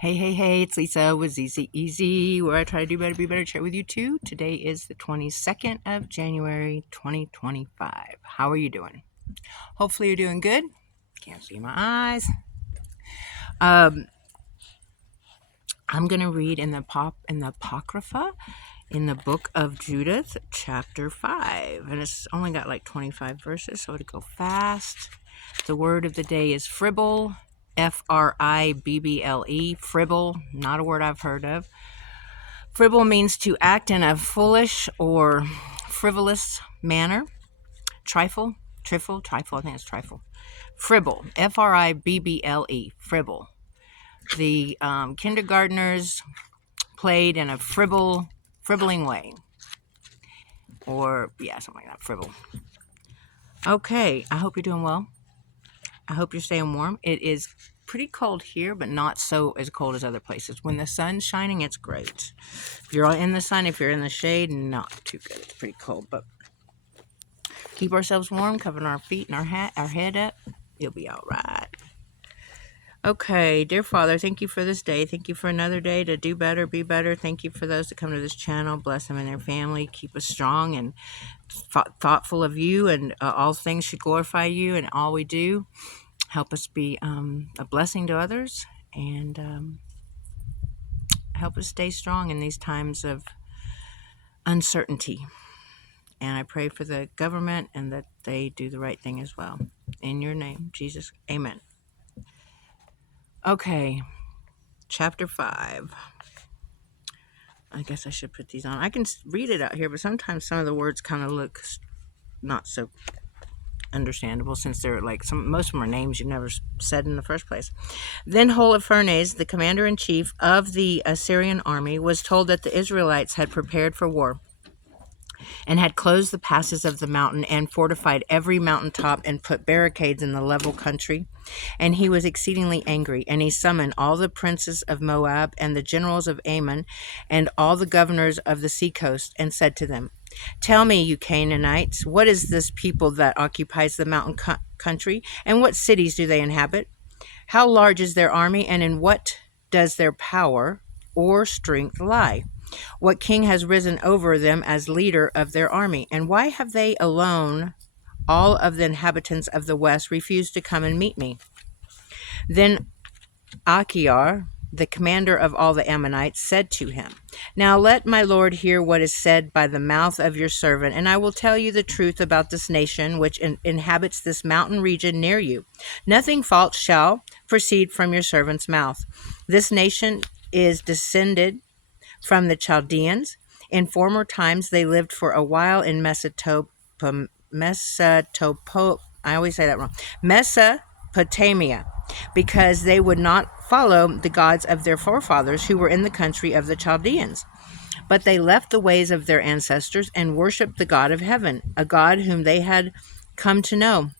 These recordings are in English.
Hey, hey, hey, it's Lisa with Easy Easy, where I try to do better, be better, share with you too. Today is the 22nd of January, 2025. How are you doing? Hopefully you're doing good. Can't see my eyes. Um, I'm going to read in the Apocrypha in the book of Judith, chapter 5. And it's only got like 25 verses, so it'll go fast. The word of the day is fribble, Fribble, fribble, not a word I've heard of. Fribble means to act in a foolish or frivolous manner. Trifle, trifle, I think it's trifle. Fribble, Fribble, fribble. The kindergartners played in a fribbling way. Or, yeah, something like that, fribble. Okay, I hope you're doing well. I hope you're staying warm. It is pretty cold here, but not so as cold as other places. When the sun's shining, it's great. If you're in the sun, if you're in the shade, not too good. It's pretty cold, but keep ourselves warm, covering our feet and our head up. You'll be all right. Okay, dear Father, thank you for this day. Thank you for another day to do better, be better. Thank you for those that come to this channel. Bless them and their family. Keep us strong and thoughtful of you, and all things should glorify you in all we do. Help us be a blessing to others, and help us stay strong in these times of uncertainty. And I pray for the government and that they do the right thing as well. In your name, Jesus, amen. Okay, chapter 5. I guess I should put these on. I can read it out here, but sometimes some of the words kind of look not so understandable, since they're like most of them are names you've never said in the first place. Then Holofernes, the commander-in-chief of the Assyrian army, was told that the Israelites had prepared for war and had closed the passes of the mountain and fortified every mountaintop and put barricades in the level country. And he was exceedingly angry, and he summoned all the princes of Moab and the generals of Ammon and all the governors of the seacoast, and said to them, "Tell me, you Canaanites, what is this people that occupies the mountain country, and what cities do they inhabit? How large is their army, and in what does their power or strength lie? What king has risen over them as leader of their army? And why have they alone, all of the inhabitants of the west, refused to come and meet me?" Then Achior, the commander of all the Ammonites, said to him, "Now let my lord hear what is said by the mouth of your servant, and I will tell you the truth about this nation which inhabits this mountain region near you. Nothing false shall proceed from your servant's mouth. This nation is descended from the Chaldeans. In former times they lived for a while in Mesopotamia, because they would not follow the gods of their forefathers who were in the country of the Chaldeans. But they left the ways of their ancestors and worshipped the God of heaven, a God whom they had come to know.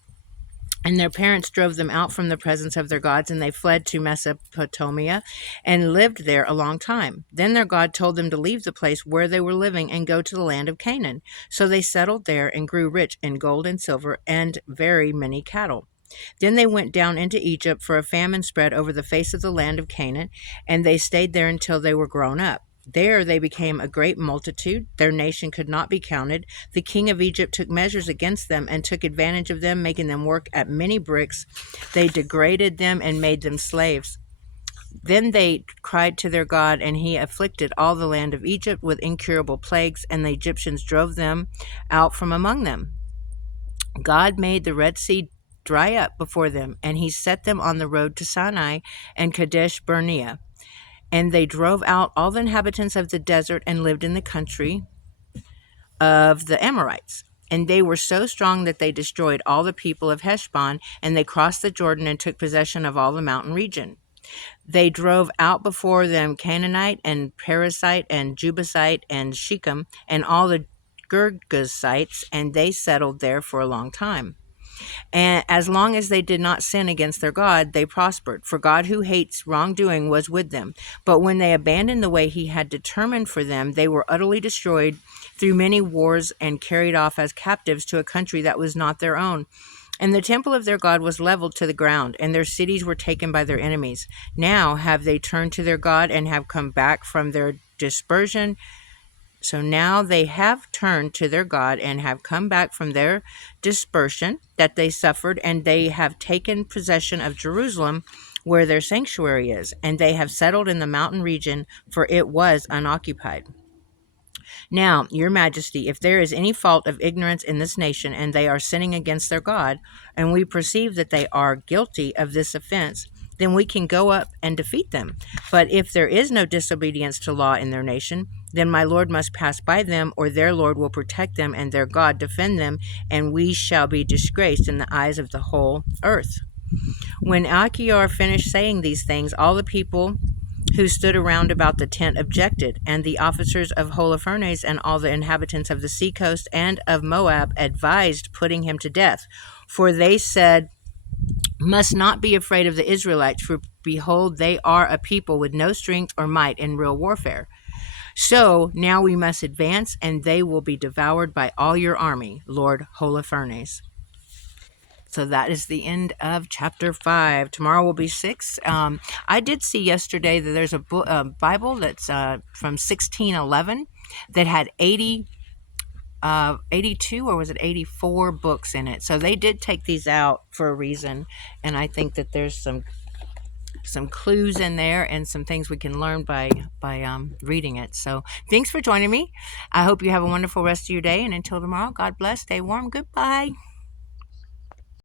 And their parents drove them out from the presence of their gods, and they fled to Mesopotamia and lived there a long time. Then their God told them to leave the place where they were living and go to the land of Canaan. So they settled there and grew rich in gold and silver and very many cattle. Then they went down into Egypt, for a famine spread over the face of the land of Canaan, and they stayed there until they were grown up. There they became a great multitude. Their nation could not be counted. The king of Egypt took measures against them and took advantage of them, making them work at many bricks. They degraded them and made them slaves. Then they cried to their God, and he afflicted all the land of Egypt with incurable plagues, and the Egyptians drove them out from among them. God made the Red Sea dry up before them, and he set them on the road to Sinai and Kadesh Barnea. And they drove out all the inhabitants of the desert and lived in the country of the Amorites. And they were so strong that they destroyed all the people of Heshbon, and they crossed the Jordan and took possession of all the mountain region. They drove out before them Canaanite and Perizzite and Jebusite and Shechem and all the Girgashites, and they settled there for a long time. And as long as they did not sin against their God, they prospered, for God, who hates wrongdoing, was with them. But when they abandoned the way he had determined for them, they were utterly destroyed through many wars and carried off as captives to a country that was not their own. And the temple of their God was leveled to the ground, and their cities were taken by their enemies. Now have they turned to their God and have come back from their dispersion. So now they have turned to their God and have come back from their dispersion that they suffered, and they have taken possession of Jerusalem, where their sanctuary is, and they have settled in the mountain region, for it was unoccupied. Now, your majesty, if there is any fault of ignorance in this nation, and they are sinning against their God, and we perceive that they are guilty of this offense, then we can go up and defeat them. But if there is no disobedience to law in their nation, then my Lord must pass by them, or their Lord will protect them, and their God defend them, and we shall be disgraced in the eyes of the whole earth. When Achior finished saying these things, all the people who stood around about the tent objected, and the officers of Holofernes and all the inhabitants of the seacoast and of Moab advised putting him to death. For they said, must not be afraid of the Israelites, for behold, they are a people with no strength or might in real warfare. So now we must advance, and they will be devoured by all your army, Lord Holofernes. So that is the end of chapter 5. Tomorrow will be 6. I did see yesterday that there's a Bible that's from 1611 that had 82 or was it 84 books in it. So they did take these out for a reason, and I think that there's some clues in there and some things we can learn by reading it. So thanks for joining me. I hope you have a wonderful rest of your day, and until tomorrow, God bless. Stay warm. Goodbye.